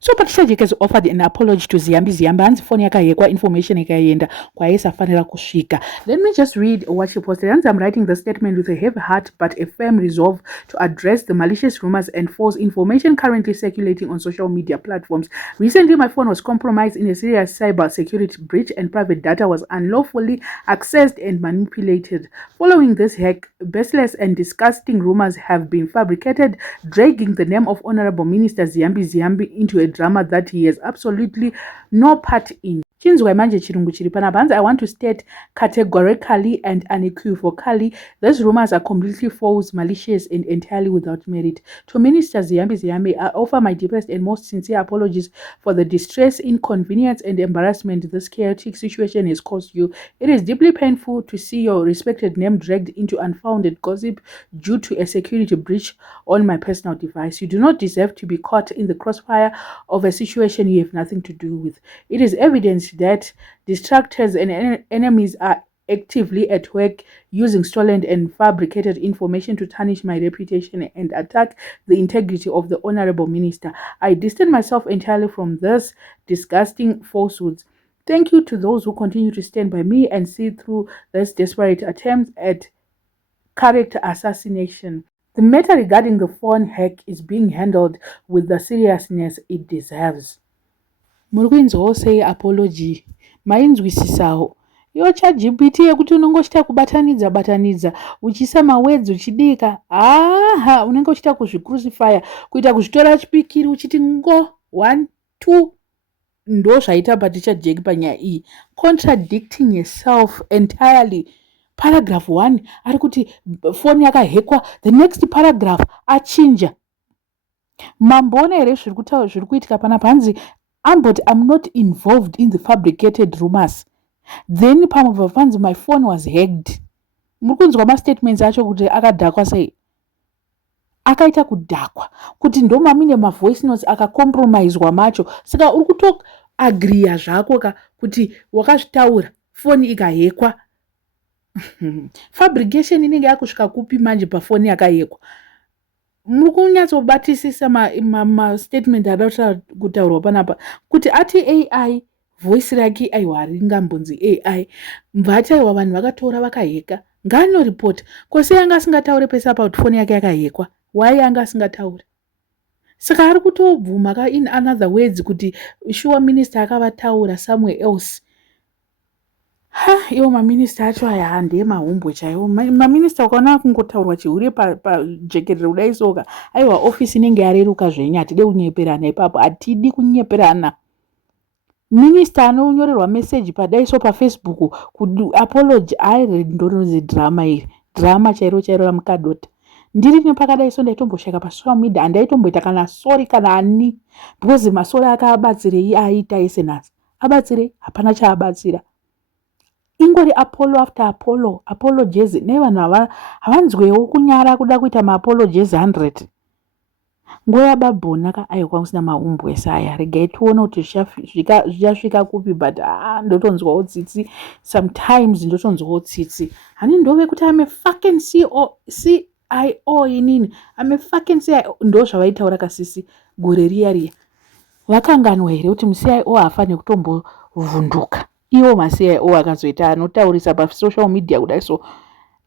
So Patricia Jake has offered an apology to Ziyambi hanzi phone yakayekwa information ikaenda kwaisafanira kusvika. Let me just read what she posted. Hanzi, I'm writing the statement with a heavy heart but a firm resolve to address the malicious rumors and false information currently circulating on social media platforms. Recently, my phone was compromised in a serious cyber security breach and private data was unlawfully accessed and manipulated. Following this hack, baseless and disgusting rumors have been fabricated, dragging the name of Honorable Minister Ziyambi into a drama that he has absolutely no part in. Chinzwa manje chirungu chiri panapa. I want to state categorically and unequivocally, these rumors are completely false, malicious, and entirely without merit. To Minister Ziyambi, I offer my deepest and most sincere apologies for the distress, inconvenience, and embarrassment this chaotic situation has caused you. It is deeply painful to see your respected name dragged into unfounded gossip due to a security breach on my personal device. You do not deserve to be caught in the crossfire of a situation you have nothing to do with. It is evidence that distractors and enemies are actively at work using stolen and fabricated information to tarnish my reputation and attack the integrity of the Honorable Minister. I distance myself entirely from this disgusting falsehoods. Thank you to those who continue to stand by me and see through this desperate attempt at character assassination. The matter regarding the phone hack is being handled with the seriousness it deserves. Muri say apology mainzwisisawo iwo ChatGPT yekuti unongochita kubatanidza uchisa mawedzi uchidika unenge uchita kuzvicrucifya kuita kuzvitora chipikiri uchiti ngo 1 2 ndo zvaita Patricia Jake panyaya iyi, contradicting yourself entirely. Paragraph 1 ari kuti phone yakahekwa, the next paragraph achinja. Mambona here zviri kuitika panapa hanzi but I'm not involved in the fabricated rumors. Then pamwe panzi my phone was hacked. Muri kunzwa mastatements acho kuti akadhakwa sei? Akaita kudhakwa kuti ndo mamine mavoice notes akacompromiswa macho. Saka uri kutoagreeya zvako kuti wakazvitaura phone ikahekwa. Fabrication inenge yakusvika kupi manje pafoni yakahekwa? Muri kunyatsobatisisa statement adata kutaurwa panapa kuti ati AI voice rake aiwa ringambonzi AI mvati aiwa vanhu vakatora vakaheka ngano report kwese yanga asingataure pesa pa kuti phone yake yakahekwa. Why yanga asingataure? Saka ari kutobvuma in another words kuti sure minister akavataura somewhere else. Iwo maminista acho aya hande mahumbwe chaiwo. Maminista ukaona kungotaurwa chihure pajekerero kudai soka aiwa ofisi inenge yareruka zvenya atide kunyeperana ipapo, atidi kunyeperana. Minister anonyorerwa message padai so paFacebook kuti apology ndoroze drama iri, drama chairo ramukadota. Ndiri nepakadai so ndaitombosheka pasocial media andaitomboita kana sorry kana ani because masori akaabatsirei aita ese nhasi. Abatsirei? Hapana chaabatsira. Ingori Apollo after Apollo, apologies. Nevanhu havanzwewo kunyara kuda kuita maapologies 100. Ngoya babhona aiwa kusina mahumbwe saya. Regai tuone kuti zvichasvika kupi but ndotonzwawo tsitsi. Sometimes ndotonzwawo tsitsi. Hani ndove kuti I'm a fucking CIO inini. I'm a fucking CIO. Ndo zvavaitaura kasisi gore riya. Vakanganwa here kuti mu-CIO hafane kutombovhunduka. Iwo ma-CIO akazoita anotaurisa pasocial media kudai so.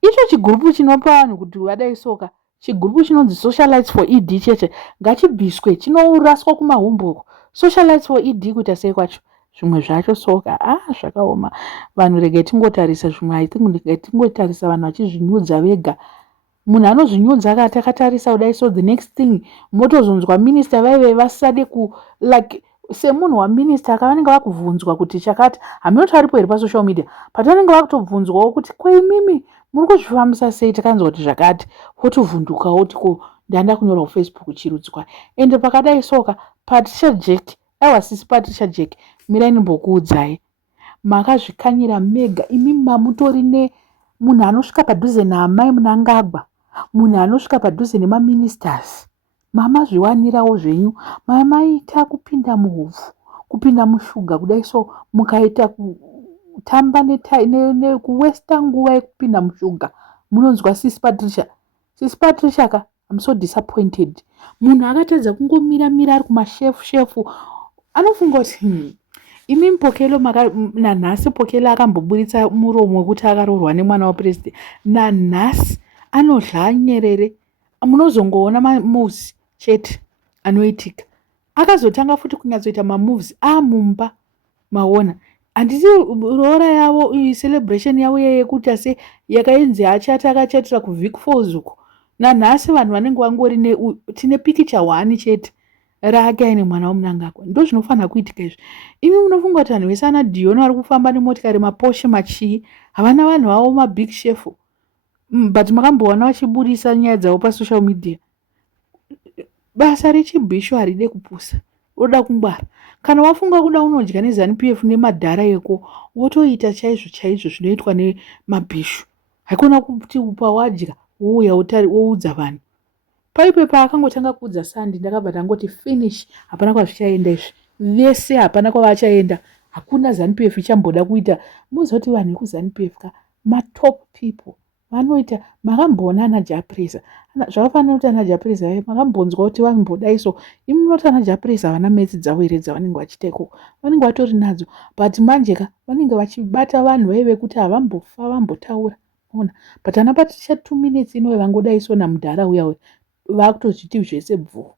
Icho chigurupu chinopa vanhu kuti vadai soka. Chigurupu chinonzi Socialites for ED cheche ngachibviswe chinoraswa kumahombo. Socialites for ED kuita sei kwacho? Zvimwe zvacho soka zvakaoma. Vanhu regai tingotarisa zvimwe, I think regai tingotarisa vanhu vachizvinyudza vega. Munhu anozvinyudza akatatarisa kudai so the next thing motozonzwa minister vaive vasade ku like semunhu waminister akavanenge vakubvunzwa kuti chakati hamunoti aripo here pasocial media patanenge vakutobvunzwawo kuti kwaimimi muri kuzvifambisa sei takanzwa kuti zvakati wotovhundukawo kuti ko ndanda kunyora kuFacebook chirudzwa. Ende pakadai soka Patricia Jake aiwa sisi Patricia Jake mirai nimbokuudzai makazvikanyira mega imi mamutori nemunhu anosvika padhuze naamai Mnangagwa, munhu anosvika padhuze nemaministers. Mama zviwanirawo zvenyu mamaita kupinda muhuvhu kupinda mushuga kudai so mukaita kutamba nekuwesta nguva yekupinda mushuga munonzwa sisi Patricia ka I'm so disappointed. Munhu akatadza kungomira ari kumashefu anofunga kuti imi Mupokelo nanhasi Pokelo akamboburitsa muromo wekuti akaroorwa nemwana waPuresidhendi. Nanhasi anodla nyerere. Munozongoona mamoves chete anoitika. Akazotanga futi kunyatsoita mamoves mumba maona. Handisi roora yavo celebration yavo yekuti ase yakainzi akachatira kuVic Falls uko. Nanhasi vanhu vanenge vangori tine pikicha 1 chete rake aine mwana waMnangagwa. Ndo zvinofanira kuitika izvi. Imi munofunga kuti vanhu vese ana Dion vari kufamba nemotikari maposhe machii havana vanhu vavo mabig chef, but makamboona vachiburisa nyaya dzavo pasocial media. Basa rechibhisho haride kupusa, oda kungwara. Kana wafunga kuda unodya neZANU-PF nemadhara eko wotoita chaizvo zvinoitwa nemabhisho. Haikona kuti pawadya wouya woudza vanhu. Paipepa akangotanga kuudza Sandi ndakabva ndangoti finish, hapana kwazvichaenda izvi. Vese hapana kwavachaenda. Hakuna ZANU-PF ichamboda kuita. Muzoti vanhu vekuZANU-PF matop people vanoita. Makamboona ana Japresa zvakafanira kuti ana Japresa makambonzwa kuti vambodaiso. Imi munoti ana Japresa havana metsi dzavo here dzavanenge vachiteko, vanenge vatori nadzo, but manjeka vanenge vachibata vanhu vaive kuti havambofa vambotaura. Ona but ana patisha 2 minutes ino vangodaiso namudhara uya vakutozviti zvese bvu.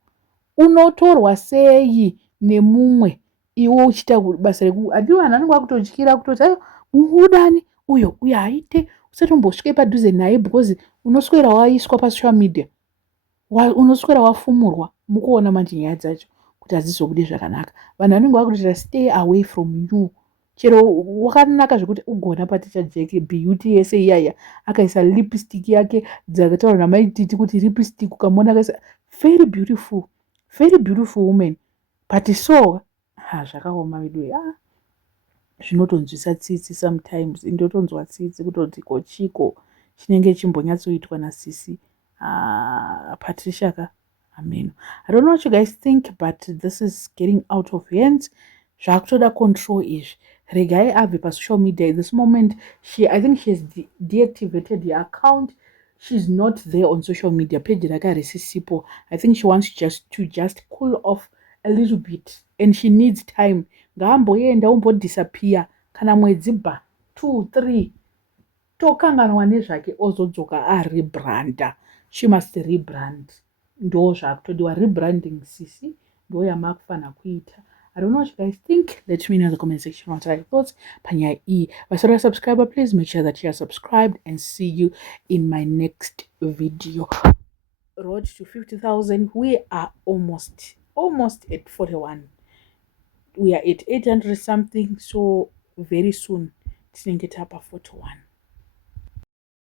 Unotorwa sei nemumwe iwo uchita basa hadi vanhu vanenge vakutotyira kutoti udani uyo haite usatombosvike padhuze naye because unoswera waiswa pasocial media, unoswera wafumurwa. Mukuona manje nyaya dzacho kuti hadzizobude zvakanaka. Vanhu vanenge vakutoita stay away from you. Chero wakanaka zvekuti ugona paticha Jeki beauty yese iyaya akaisa lipstick yake dzakataura namaititi kuti lipstick ukamona akaisa very beautiful woman, but so zvakaoma vidu zvinotonzwisa tsitsi sometimes. Ndotonzwa tsitsi kutoti kochiko chinenge chimbonyatsoitwa naSisi Patricia Amen. I don't know what you guys think, but this is getting out of hands. Zvakutoda control izvi. Regai abve pasocial media at this moment. I think she has deactivated the account. She's not there on social media. Page rake harisisipo. I think she wants to just cool off a little bit, and she needs time. Ngaamboenda umbodisappear kana mwedzi 2 3 tokanganwa nezvake ozodzoka arebranda. She must rebrand. Ndo zvakutodiwa rebranding. Sisi ndo yamakufanira kuita. I don't know what you guys think. Let me know in the comment section what are your thoughts. Panya E. Vasora subscriber, please make sure that you are subscribed, and see you in my next video. Road to 50,000. We are almost at 41. We are at 800 something. So very soon, tinenge tapa 41.